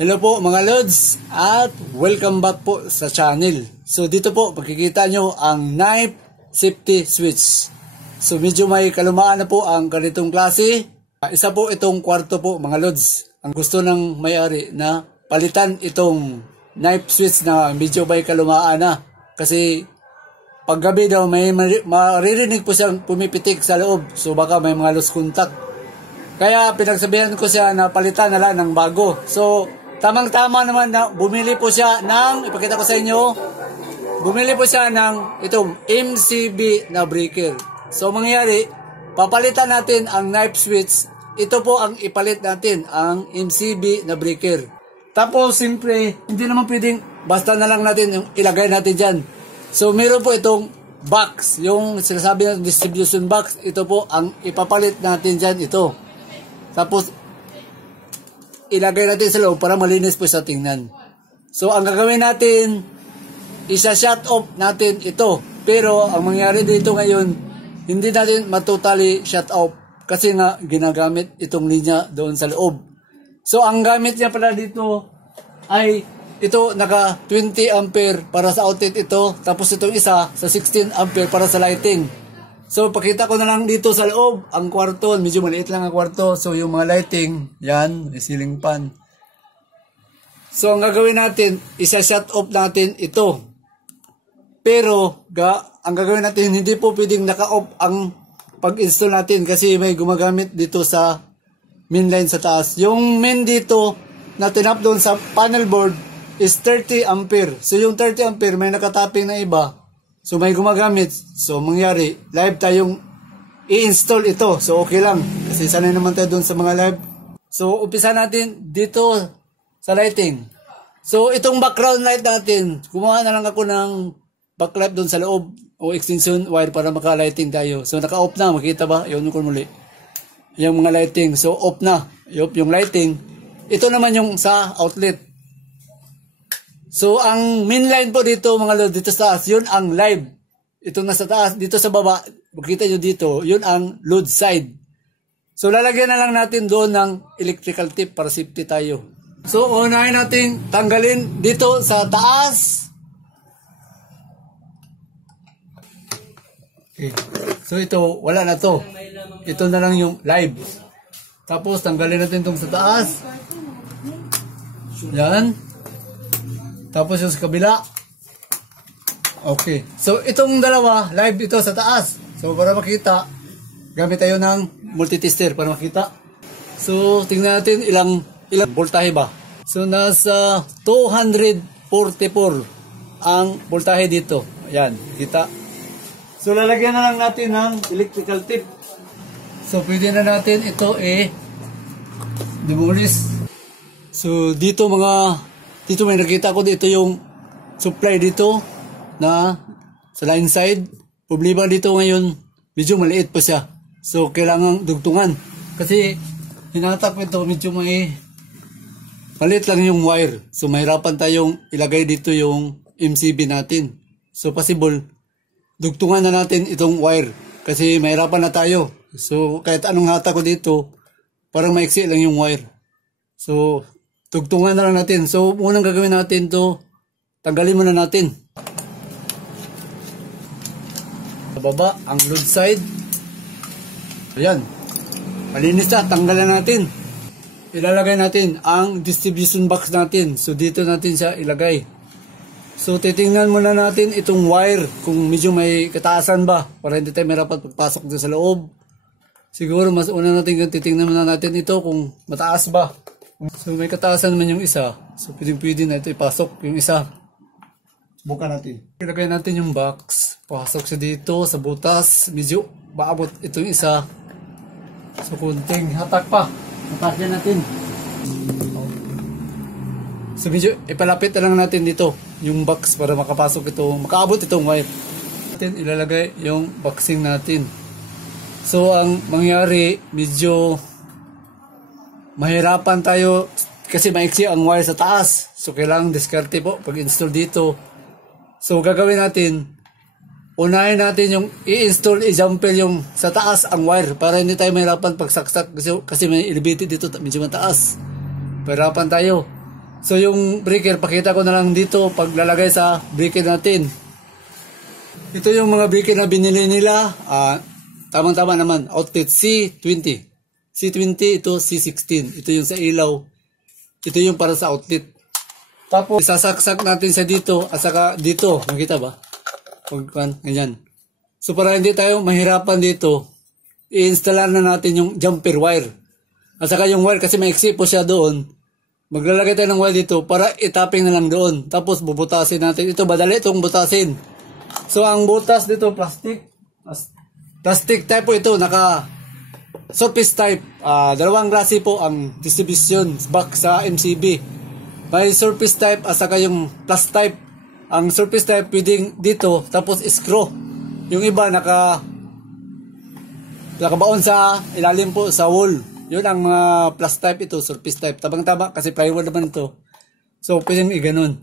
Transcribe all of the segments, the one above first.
Hello po mga Lods at welcome back po sa channel. So dito po makikita nyo ang knife safety switch. So medyo may kalumaan na po ang ganitong klase. Isa po itong kwarto po mga Lods. Ang gusto ng may-ari na palitan itong knife switch na medyo may kalumaan na. Kasi paggabi daw may maririnig po siyang pumipitik sa loob. So baka may mga loose contact. Kaya pinagsabihan ko siya na palitan na lang ng bago. So tamang-tama naman na bumili po siya ng, ipakita ko sa inyo, bumili po siya ng itong MCB na breaker. So mangyayari, papalitan natin ang knife switch. Ito po ang ipalit natin, ang MCB na breaker. Tapos siyempre, hindi naman pwedeng basta na lang natin yung ilagay natin dyan. So meron po itong box, yung sinasabi ng distribution box. Ito po ang ipapalit natin dyan, ito. Tapos ilagay natin sa loob para malinis po sa tingnan. So ang gagawin natin, isa-shut off natin ito. Pero ang mangyari dito ngayon, hindi natin matotally shut off kasi nga ginagamit itong linya doon sa loob. So ang gamit niya pala dito ay ito naka 20 ampere para sa outlet ito, tapos itong isa sa 16 ampere para sa lighting. So pakita ko na lang dito sa loob ang kwarto, medyo maliit lang ang kwarto. So yung mga lighting, yan, may ceiling fan. So ang gagawin natin, isa-shut off natin ito. Pero ang gagawin natin, hindi po pwedeng naka-off ang pag-install natin kasi may gumagamit dito sa main line sa taas. Yung main dito na tinap doon sa panel board is 30 ampere. So yung 30 ampere may nakatapping na iba. So may gumagamit. So mangyari, live tayong i-install ito. So okay lang. Kasi sanay naman tayo doon sa mga live. So umpisa natin dito sa lighting. So itong background light natin, kumuha na lang ako ng backlight doon sa loob o extension wire para maka-lighting tayo. So naka-off na, makita ba? Yun ko muli. Yung mga lighting. So off na. Yung lighting. Ito naman yung sa outlet. So, ang main line po dito, mga Lord, dito sa taas, yun ang live. Ito nasa taas, dito sa baba, makita nyo dito, yun ang load side. So, lalagyan na lang natin doon ng electrical tape para safety tayo. So, unahin natin tanggalin dito sa taas. Okay. So, ito, wala na to. Ito na lang yung live. Tapos, tanggalin natin itong sa taas. Yan. Tapos yung sa kabila. Okay. So, itong dalawa, live ito sa taas. So, para makita, gamit tayo ng multitester para makita. So, tingnan natin ilang voltahe ba. So, nasa 244 ang voltahe dito. Ayan, kita. So, lalagyan na lang natin ng electrical tape. So, pwede na natin ito demolish. So, dito dito may nakita ko dito yung supply dito na sa line side. Problema dito ngayon, medyo maliit pa siya. So, kailangan dugtungan. Kasi, hinatak ko ito, medyo maliit lang yung wire. So, mahirapan tayong ilagay dito yung MCB natin. So, possible, dugtungan na natin itong wire. Kasi, mahirapan na tayo. So, kahit anong hatak ko dito, parang maiksi lang yung wire. So, tugtungan na lang natin. So, unang gagawin natin to, tanggalin muna natin. Sa baba, ang load side. Ayan. Malinis na, tanggalan natin. Ilalagay natin ang distribution box natin. So, dito natin siya ilagay. So, titingnan muna natin itong wire, kung medyo may kataasan ba, para hindi tayo marapat pagpasok dito sa loob. Siguro, mas una natin titingnan muna natin ito kung mataas ba. So may kataasan naman yung isa. So pwede na ito ipasok yung isa. Subukan natin. Ilagay natin yung box. Pasok siya dito sa butas. Medyo baabot itong isa. So kunting hatak pa. Hatakin natin. So medyo ipalapit na lang natin dito yung box para makapasok ito. Makaabot itong wire. Natin ilalagay yung boxing natin. So ang mangyari medyo mahirapan tayo kasi maiksi ang wire sa taas. So, kailangan diskarte po pag-install dito. So, gagawin natin, unahin natin yung i-install, i-jumper yung sa taas ang wire para hindi tayo mahirapan pagsaksak kasi may elevated dito, medyo mataas. Mahirapan tayo. So yung breaker, pakita ko na lang dito paglalagay sa breaker natin. Ito yung mga breaker na binili nila. Tamang-tama naman. Outlet C20. C20, ito C16. Ito yung sa ilaw. Ito yung para sa outlet. Tapos isasaksak natin sa dito at saka dito. Nakita ba? Ganyan. So para hindi tayo mahirapan dito, i-installar na natin yung jumper wire. At saka yung wire kasi maiksi po siya doon. Maglalagay tayo ng wire dito para itapping na lang doon. Tapos bubutasin natin. Ito madali itong butasin. So ang butas dito plastic. Plastic type po ito. Naka surface type. Dalawang klase po ang distribution box sa MCB. May surface type at saka yung plus type. Ang surface type pwedeng dito tapos screw. Yung iba nakabaon sa ilalim po sa wall. Yun ang plus type ito, surface type. Tabang-taba kasi plywood naman ito. So, pwedeng i-ganon.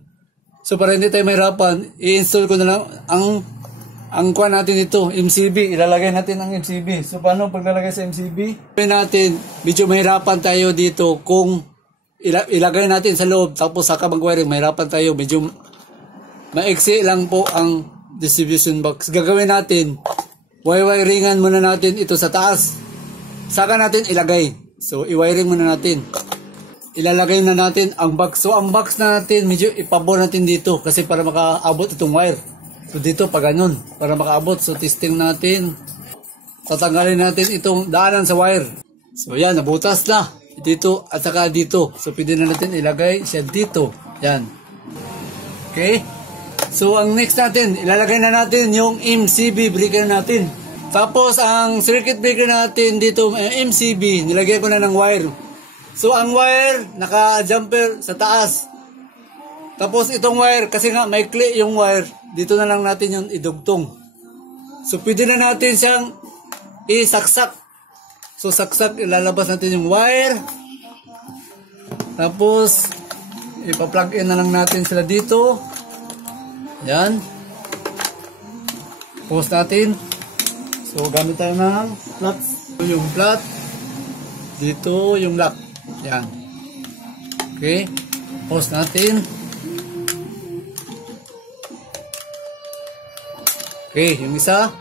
So, para hindi tayo mahirapan, i-install ko na lang ang kuha natin ito, MCB. Ilalagay natin ang MCB. So, paano paglalagay sa MCB? Pwede natin, medyo mahirapan tayo dito kung ilagay natin sa loob. Tapos, saka mag-wiring, mahirapan tayo. Medyo maiksi lang po ang distribution box. Gagawin natin, wiringan muna natin ito sa taas. Saka natin ilagay. So, i-wiring muna natin. Ilalagay na natin ang box. So, ang box natin, medyo ipabor natin dito. Kasi para makaabot itong wire. So, dito pa ganun. Para makaabot. So, testing natin. Tatanggalin natin itong daanan sa wire. So, yan. Nabutas na. Dito at saka dito. So, pwede na natin ilagay siya dito. Yan. Okay. So, ang next natin, ilalagay na natin yung MCB breaker natin. Tapos, ang circuit breaker natin dito, MCB, nilagay ko na ng wire. So, ang wire, naka-jumper sa taas. Tapos, itong wire, kasi nga may maikli yung wire, dito na lang natin yung idugtong. So, pwede na natin siyang isaksak. So, saksak, ilalabas natin yung wire. Tapos, ipa-plug in na lang natin sila dito. Yan. Post natin. So, gamit tayo ng flat. Ito yung flat. Dito yung lock. Yan. Okay. Post natin. Okay. Yung isa.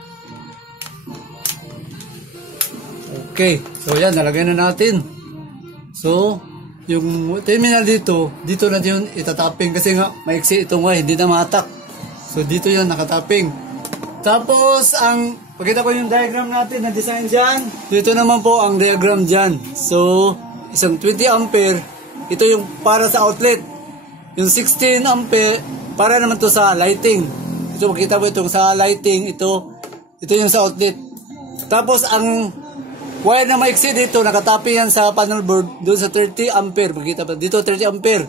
Okay. So, yan. Nalagay na natin. So, yung terminal dito na yun itatapping kasi nga maiksi itong wire. Hindi na matak. So, dito yan nakatapping. Tapos, pakita ko yung diagram natin na design dyan. Dito naman po ang diagram dyan. So, isang 20 ampere. Ito yung para sa outlet. Yung 16 ampere, para naman to sa lighting. Ito, makita po itong sa lighting. Ito yung sa outlet. Tapos, ang wire na maiksi dito, nakatapping yan sa panel board. Doon sa 30 ampere. Makita pa. Dito, 30 ampere.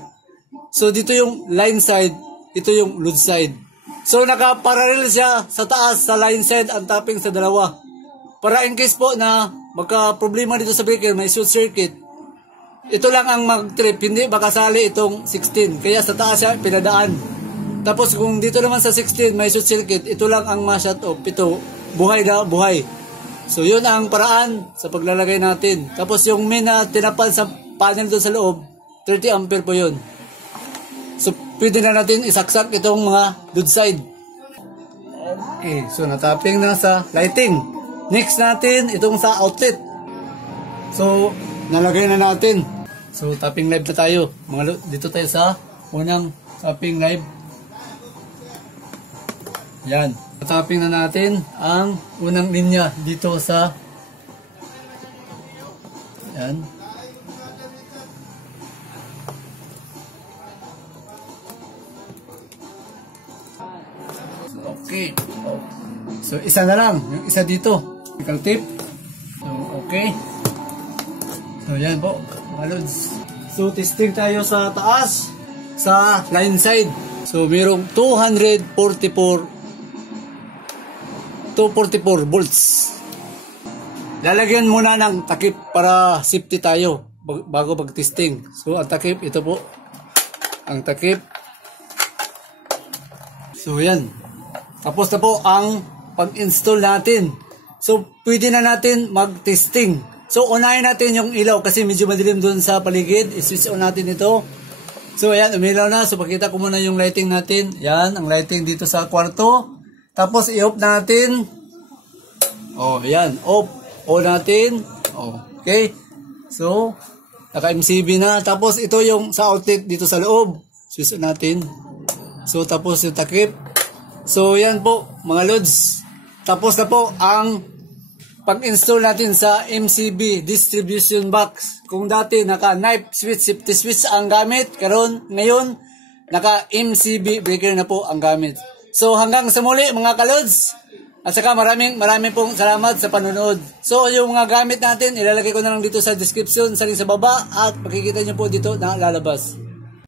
So, dito yung line side. Ito yung load side. So, naka-parallel siya sa taas, sa line side, ang tapping sa dalawa. Para in case po na magka-problema dito sa breaker, may short circuit, ito lang ang mag-trip, hindi makasali itong 16. Kaya sa taas siya pinadaan. Tapos kung dito naman sa 16, may short circuit, ito lang ang ma-shut off. Ito, buhay na buhay. So, yun ang paraan sa paglalagay natin. Tapos yung main na tinapan sa panel doon sa loob, 30 ampere po yun. So, pwede na natin isaksak itong mga load side. Okay, so natapping na sa lighting. Next natin, itong sa outlet. So, nalagay na natin. So, tapping live na tayo. Dito tayo sa unang tapping live. Yan. Tapping na natin ang unang linya dito sa yan. Okay. So, isa na lang. Yung isa dito. Electrical tape. So, okay. So, yan po. Mga lods. So, testing tayo sa taas. Sa line side. So, mayroong 244 volts. Lalagyan muna ng takip para safety tayo bago mag-testing. So, ang takip, ito po. Ang takip. So, yan. Tapos na po ang pag-install natin. So, pwede na natin mag-testing. So, unahin natin yung ilaw kasi medyo madilim doon sa paligid. I-switch on natin ito. So ayan, umilaw na. So pakita ko muna yung lighting natin. Yan, ang lighting dito sa kwarto. Tapos i-off natin. Oh, ayan, off. O natin. Oh, okay. So, naka-MCB na. Tapos ito yung sa outlet dito sa loob. Switch natin. So tapos yung takip. So yan po mga lods. Tapos na po ang pag-install natin sa MCB distribution box. Kung dati naka knife switch, safety switch ang gamit, ngayon naka MCB breaker na po ang gamit. So hanggang sa muli mga kalods. At saka maraming pong salamat sa panonood. So yung mga gamit natin ilalagay ko na lang dito sa description sa link sa baba at makikita nyo po dito na lalabas.